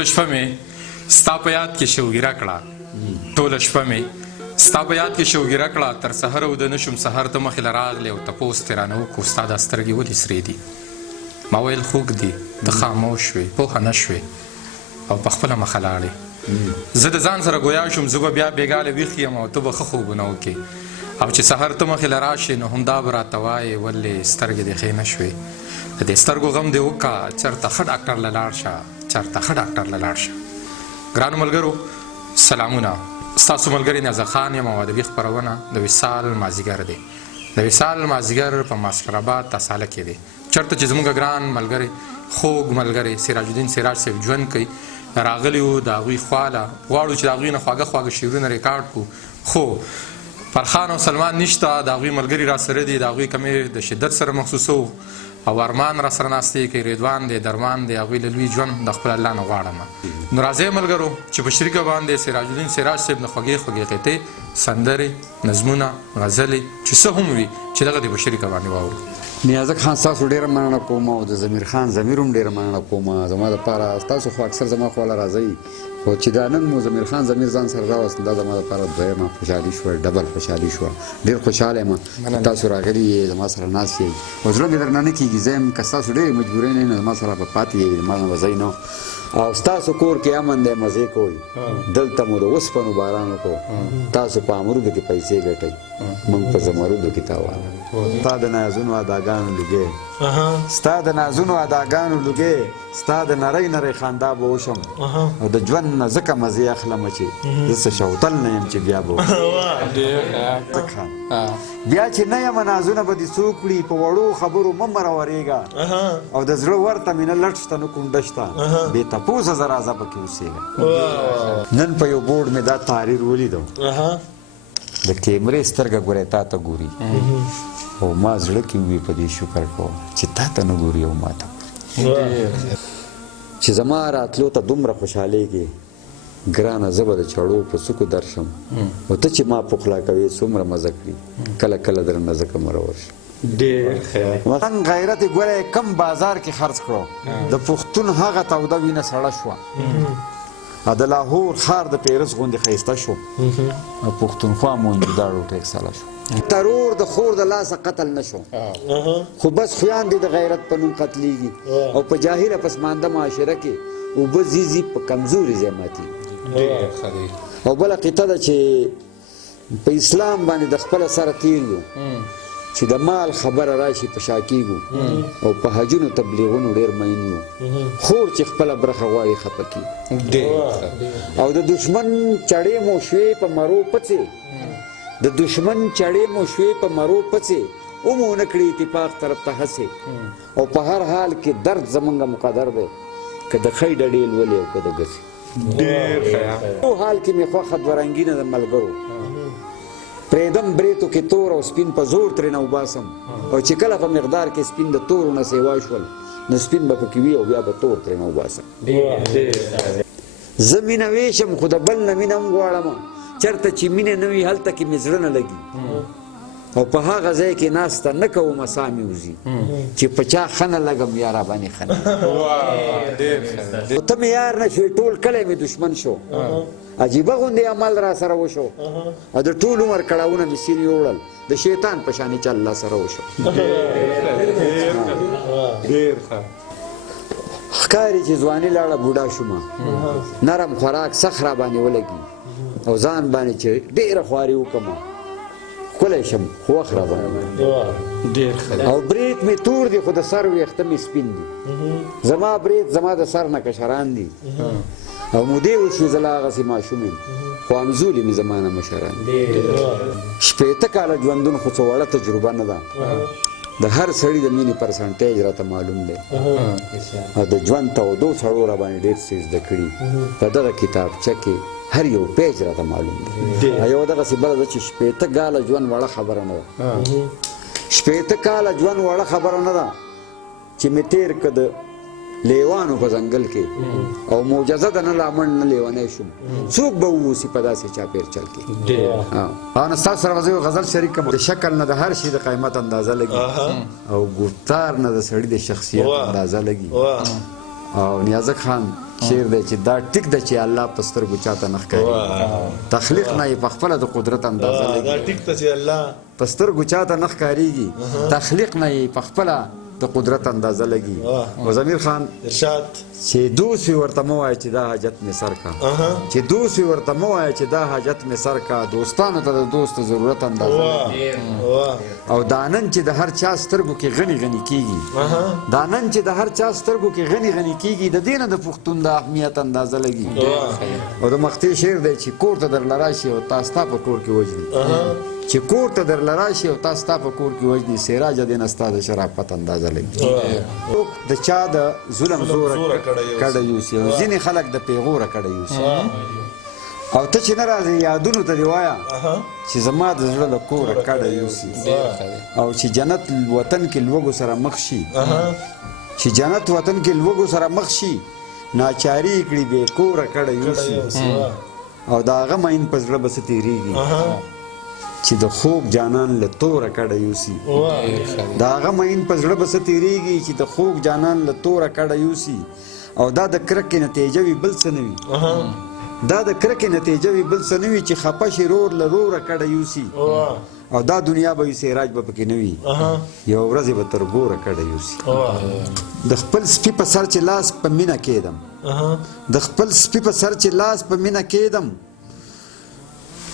ټوله شپه مې ستا په یاد کې شوګیره کړه ټوله شپه مې ستا په یاد کې شوګیره کړه تر سحره وده نه شوم سحر ته مخې له راغلې او تپوس ترې رانه وکړو ستا دا سترګې ولې سرې دي ما ویل خوږ دي ته خاموش شوې پوهه نه شوې او په خپله مخه لاړې زه د ځان سره ګویا شوم زه به بیا بېګاله ویښ یم او ته به ښه خوبونه وکړې او چې سحر ته مخې له راشې نو همدا به راته وایې ولې سترګې دې ښې نه شوې د دې سترګو غم دې وکړه چېرته ښه ډاکټر له لاړ شه چېرته ښه ډاکټر له لاړ شه ګرانو ملګرو سلامونه ستاسو ملګری نظر خان یم او ادبي خپرونه د وصال مازدیګر دی د وصال مازدیګر په ماسکرآباد تاساله کې دی چېرته چې زموږ ګران ملګری خوږ ملګری سراج الدین سراج صاحب ژوند کوي راغلي وو د هغوی خواله غواړو چې د هغوی نه خواږه خواږه شعرونه ریکارډ کړو خو فرخان او سلمان نشته د هغوی ملګري را سره دي د هغوی کمې د شدت سره محسوسوو او ارمان را سره ناست دی که رضوان دی درمان دی هغوی له لوی ژوند د خپل الله نه غواړم نو راځئ ملګرو چې په شریکه باندې سراج الدین سراج صاحب نه خوږې خوږې قطعې سندرې نظمونه غزلې چې څه هم وي چې دغه دې په شریکه باندې واورو نیازک خان ستاسو ډېره مننه کوم او د ضمیر خان ضمیر هم ډېره مننه کوم زما دپاره ستاسو خو اکثر زما خواله راځئ خو چې دا نن مو ضمیر خان ضمیر ځان سره راوستل دا زما دپاره دویمه خوشحالي شوه ډبل خوشحالي شوه ډېر خوشحاله یم تاسو راغلي یې زما سره ناست یئ او زړه مې درنه نه کېږي زه یم که ستاسو ډېرې مجبورۍ نه زما سره به پاتې یئ زما نه به ځئ نه او ستاسو کور کې امن دی مزې کوئ دلته مو د اوسپنو باران وکړو تاسو په امرودو کې پیسې ګټئ موږ په زمرودو کې تاوان ستا د نازونو اداګانو لوګې ستا د نازونو اداګانو لوګې ستا د نرۍ نرۍ خندا به وشم او د ژوند نه ځکه مزې اخلمه چې زه څه شوتل نه یم چې بیا به بیا چې نه یم نازونه به دې څوک کړي په وړو خبرو مه مرورېږه او د زړه ورته مې نه لټ شته نه کونډه شته بې تپوسه زه راځه پکې اوسېږه نن په یو بورډ مې دا تحریر ولیدو د کیمرې سترګه ګورې تا ته ګوري او ما زړه کې وي په دې شکر کوه چې تا ته نه ګوري او ما ته چې زما راتلو ته دومره خوشحالېږي ګرانه زه به د چړو په څوکو درشم او ته چې ما پخلا کوې څومره مزه کړي کله کله درنه ځکه مرور شم وطن غیرت یې ګوره کم بازار کې خرڅ کړو د پښتون هغه توده وینه سړه شوه د لاهور ښار د پیرس غوندې ښایسته شو او پښتونخوا موجوداړو ټیک ساله شو ترور د خور د لاسه قتل نه شو خو بس خویان دي د غیرت په نوم قتلیږي او په جاهله پسمانده معاشره کې اوبه ځي په کمزوري ځای ماتېږي او بله قطعه ده چې په اسلام باندې د خپله سره تیر یو چې د مال خبره راشي په شا کېږو او په حجونو تبلیغونو ډېر مین یو خور چې خپله برخه غواړي خفه کېږي او د دشمن چړې مو شوې په مرو پڅې د دشمن چړې مو شوې په مرو پڅې او مو نه کړي اتفاق طرف ته هسې او په هر حال کې درد زمونږ مقدر دی که د خی ډډې لولې او که د ګسې او حال کې مې خوښه دوه رنګینه د ملګرو پریدم بریتو کې تور او سپین په زور ترې نه وباسم او چې کله په مقدار کې سپین د تورو نه سیوا شول نو سپین به پکې وي او بیا به تور ترې نه وباسم زه مینه ویشم خو د بل نه مینه هم غواړم چېرته چې مینه نه وي هلته کې مې زړه نه لګي او په هغه ځای کې ناسته نه کومه ساه مې وځي چې په چا ښه نه لګم یا راباندې ښه نه ته مې یار نه شوې ټول کلی مې دشمن شو عجیبه غوندې عمل را سره وشو او د ټول عمر کړاوونه مې سینې وړل د شیطان په شانې چل الله سره وشو ښکاري چې ځواني لاړه بوډا شومه نرم خوراک سخت را باندې ولګي او ځان باندې چې ډېره خواري وکړمه ښکلی شم خو وخت را باندې او برېت مې تور دی خو د سر ویښته مې سپین دي زما برېت زما د سر نه کشران دي او مودې وشوې زه لا هغسې ماشوم یم خو همزولي مې زما نه مشران شپېته کاله ژوندون خو څه وړه تجربه نه ده د هر سړي د مینې پرسنټیج راته معلوم دی او د ژوند تودو سړو را باندې ډېر څه زده کړي په دغه کتابچه کې هر یو پیج راته معلوم دی یو دغسې بله ده چې شپېته کاله ژوند وړه خبره نه ده شپېته کاله ژوند وړه خبره نه ده چې مې تېر که د لیوانو په ځنګل کې او معجزه ده نه لامڼ نه لیونی شوم څوک به واوسي په داسې چاپېرچل کې او نو ستاسو سره به زه یو غزل شریک کړم د شکل نه د هر شي د قیمت اندازه لګي او ګفتار نه د سړي د شخصیت اندازه لګي او نیازک خان شعر دی چې دا ټیک ده چې الله په سترګو چاته نه ښکاري تخلیق نه یې په خپله د قدرت اندازه لګي دا ټیک ته چې الله په سترګو چاته نه ښکارېږي تخلیق نه یې په خپله د قدرت اندازه لګي او ضمیر خان ارشاد چې دوست وي ورته مه وایه چې دا حاجت مې سر کا چې دوست وي ورته مه وایه چې دا حاجت مې سر کا دوستانو ته د دوست د ضرورت اندازه لګي او دا نن چې د هر چا سترګو کې غني غني کېږي دا نن چې د هر چا سترګو کې غني غني کېږي د دې نه د پښتون د اهمیت اندازه لګي او د مقطع شعر دی چې کور ته درله راشي او تا ستا په کور کې وژني چې کور ته درله راشي او تا ستا په کور کې وژني سراجه دې نه ستا د شرافت اندازه لګي د چا د ظلم زوره کډه یوسي او ځینې خلک د پیغوره کډه یوسي او ته چې نه راځې یادونو ته دې وایه چې زما د زړه له کوره کډه یوسي او چې جنت وطن کې لوږو سره مخ شي چې جنت وطن کې لوږو سره مخ شي ناچاري کړي بې کوره کډه یوسي او د هغه مین په زړه به څه تېرېږي چې د خوږ جانان له توره کډه یوسي د هغه مین په زړه به څه تېرېږي چې د خوږ جانان له توره کډه یوسي او دا د کرکې نتیجه وي بل څه نه وي دا د کرکې نتیجه وي بل څه نه وي چې خفه شي رور له روره کډه یوسي او دا دنیا به وي سراج به پکې نه وي یوه ورځې به تر ګوره کډه یوسي د خپل سپي په سر چې لاس په مینه کېدم د خپل سپي په سر چې لاس په مینه کېدم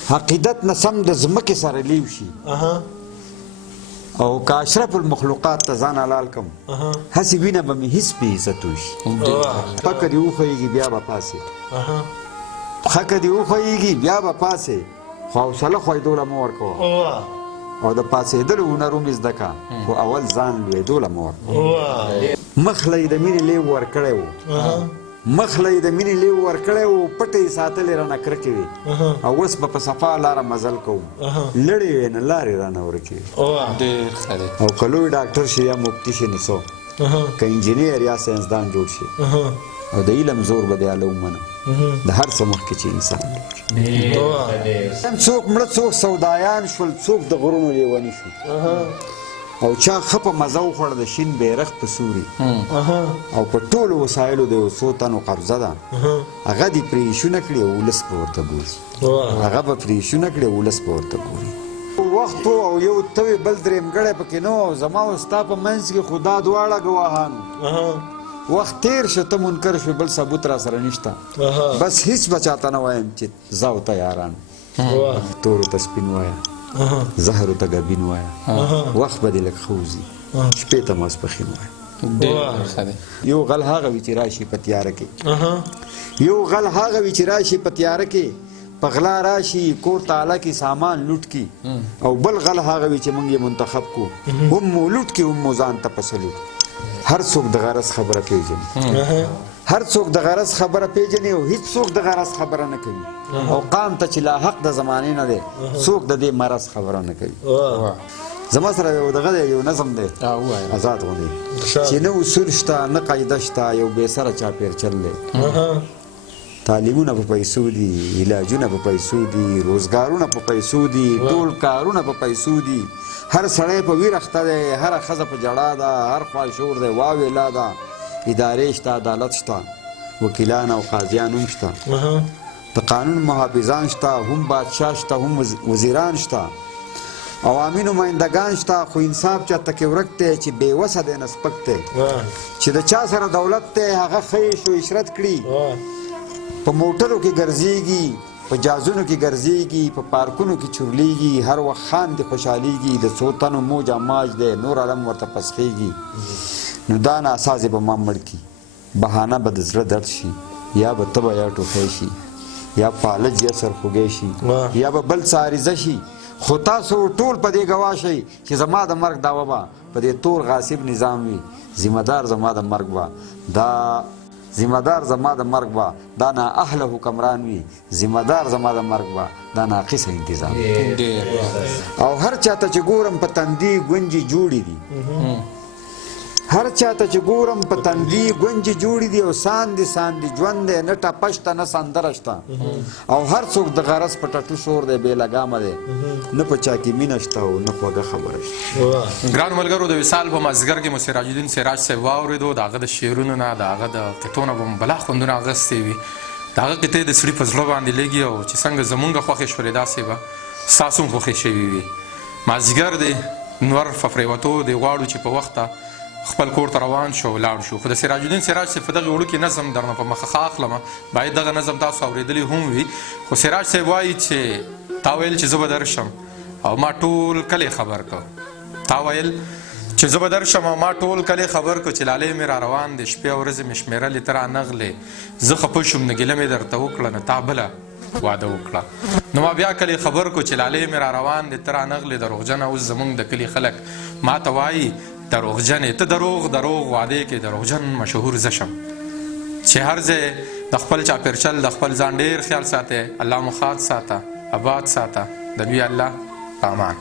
حقیقت نه سم د ځمکې سره لیو شي او که اشرف المخلوقات ته ځان حلال کم هسې وینه به مې هېڅ بې عزت وشي پکه دې وښویږي بیا به پاسې پښکه دې وښویږي بیا به پاسې خو حوصله خویدوله مه ورکوه او د پاڅېدلو هنر هم زده که خو اول ځان لویدوله مه ورکوه مخ له یې د مینې لیو ورکړی و مخ له یې د مینې لیو ورکړی و پټه یې ساتلې رانه کرکې وې او اوس به په صفا لاره مزل کوو لړې وې نه لارې رانه ورکې وې او که لوی ډاکټر شي یا مفتي شي نو څه که انجینیر یا ساینسدان جوړ شي او د علم زور به دی هله ومنه د هر څه مخکې چې انسان څوک مړه څوک سودایان شول څوک د غرونو لیوني شو او چا ښه په مزه وخوړه د شین بیرغ په سوري او په ټولو وسایلو د یو څو تنو قبضه ده هغه دې پرې ایښونه کړي او ولس به ورته ګوري هغه به پرې ایښونه کړي او ولس به ورته ګوري وخت او یو توی بل درېمګړی پکې نه و زما او ستا په منځ کې خو دا دواړه ګواهان وخت تیر شو ته منکر شو بل ثبوت را سره نشته بس هیڅ به چاته نه وایم چې ځه او ته یاران تورو ته سپین وایه زهرو ته ګبین وایه وخت به دې لږ ښه وځي شپې ته ماسپښین وایه یو غل هغه وي چې راشي په تیاره کې یو غل هغه وي چې راشي په تیاره کې په غلا راشي کور ته اله کې سامان لوټ کی او بل غل هغه وي چې موږ یې منتخب کو هم مو لوټ کی هم مو ځان ته پسه لوټ هر څوک د غرض خبره پیژني هر څوک د غرض خبره پیژني او هیڅ څوک د غرض خبره نه کوي او قام ته چې لا حق د زمانې نه دی څوک د دې مرض خبره نه کوي زما سره یو دغه دی یو نظم دی آزاد غوندې چې نه اصول شته نه قاعده شته یو بې سره چاپېرچل دی تعلیمونه په پیسو دي علاجونه په پیسو دي روزګارونه په پیسو دي ټول کارونه په پیسو دي هر سړی په ویر اخته دی هره ښځه په جړا ده هر خوا شور دی واویلا ده ادارې شته عدالت شته وکیلان او قاضیان هم شته د قانون محافظان شته هم بادشاه شته هم وزیران شته عوامي نمایندګان شته خو انصاف چاته کې ورک دی چې بېوسه دی نه سپک دی چې د چا سره دولت دی هغه ښه شو عشرت کړي په موټرو کې ګرځېږي په جازونو کې ګرځېږي په پارکونو کې چورلیږي هر وخت خاندي خوشحالیږي د څو تنو موج اماج دی نور عالم ورته پسخېږي نو دا ناسازې به ما مړ کي بهانه به د زړه درد شي یا به تبه یا ټوخی شي یا فالج یا سرخوږی شي یا به بل څه عارضه شي خو تاسو ټول په دې ګواه شئ چې زما د مرګ دعوه به په دې تور غاصب نظام وي ذمه دار زما د مرګ به دا ذمہ دار زما د مرګ به دا نا اهله حکمران وي ذمہ دار زما د مرګ به دا ناقصه انتظام او هر چاته چې ګورم په تندي ګونجې جوړې دي هر چاته چې ګورم په تندي ګونجې جوړې دي او ساندې ساندې ژوند دی، نه ټپه شته نه سندره شته، او هر څوک د غرض په ټټو شور دی، بې لګامه دی، نه په چا کې مینه شته او نه خوږه خبره شته. ګرانو ملګرو، د وصال په مازدیګر کې مو سراج الدین سراج صاحب واورېدو، د هغه د شعرونو نه، د هغه د قطعو نه به مو بلا خوندونه اخیستې وي. د هغه قطعې د سړي په زړه باندې لګي، او چې څنګه زمونږ خوښې شولې داسې به ستاسو هم خوښې شوي وي. مازدیګر دی، نور په پرېوتو دی، غواړو چې په وخته خپل کور ته روان شو ولاړ شو. خو د سراج الدین سراج صاحب په دغې وړوکې نظم درنه په مخه اخلم، باید دغه نظم تاسو اورېدلی هم وي. خو سراج صاحب وایي چې تا ویل چې زه به درشم او ما ټول کلی خبر کړ، تا ویل چې زه به درشم او ما ټول کلی خبر کړ، چې لالې مې را روان دی، شپې او ورځې مې شمېرلې ته رانغلې، زه خفه شوم نه ګیله مې درته وکړه نه تا بله واده وکړه. نو ما بیا کلی خبر کړو چې لالې مې را روان دی، ته رانغلې دروغجنه. اوس زمونږ د کلي خلک ما ته وایي دروغجنې، ته دروغ دروغ واده کې دروغجن مشهور زه شم. چې هر ځای د خپل چاپېرچل د خپل ځان ډېر خیال ساتئ، الله مو ښاد ساته، آباد ساته، د دوی الله په امان.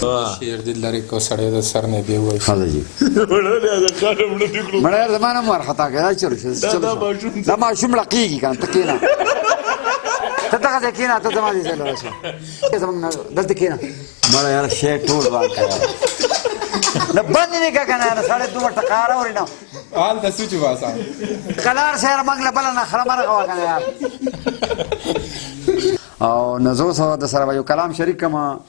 شعر دې لرې کو سړی د سر نه بې ووایي. ښه ده جي مړی زما نه مو وارخطا کړې، دا چلو شه، دا ماشوم ړقېږي که نه. ته کښېنه، ته دغه ځای کښېنه، ته زما دې ځای له راشه، زموږ نه دلته کښېنه. مړی یاره شی ټول بند کړه، نه بند یې که که نه سړی دومره ټکاره اوري نه هلته سوچ وباسه کلار شهر موږ له بله نخره مه رغوه که نه یار. او نو زه اوس د سره به یو کلام شریک کړم.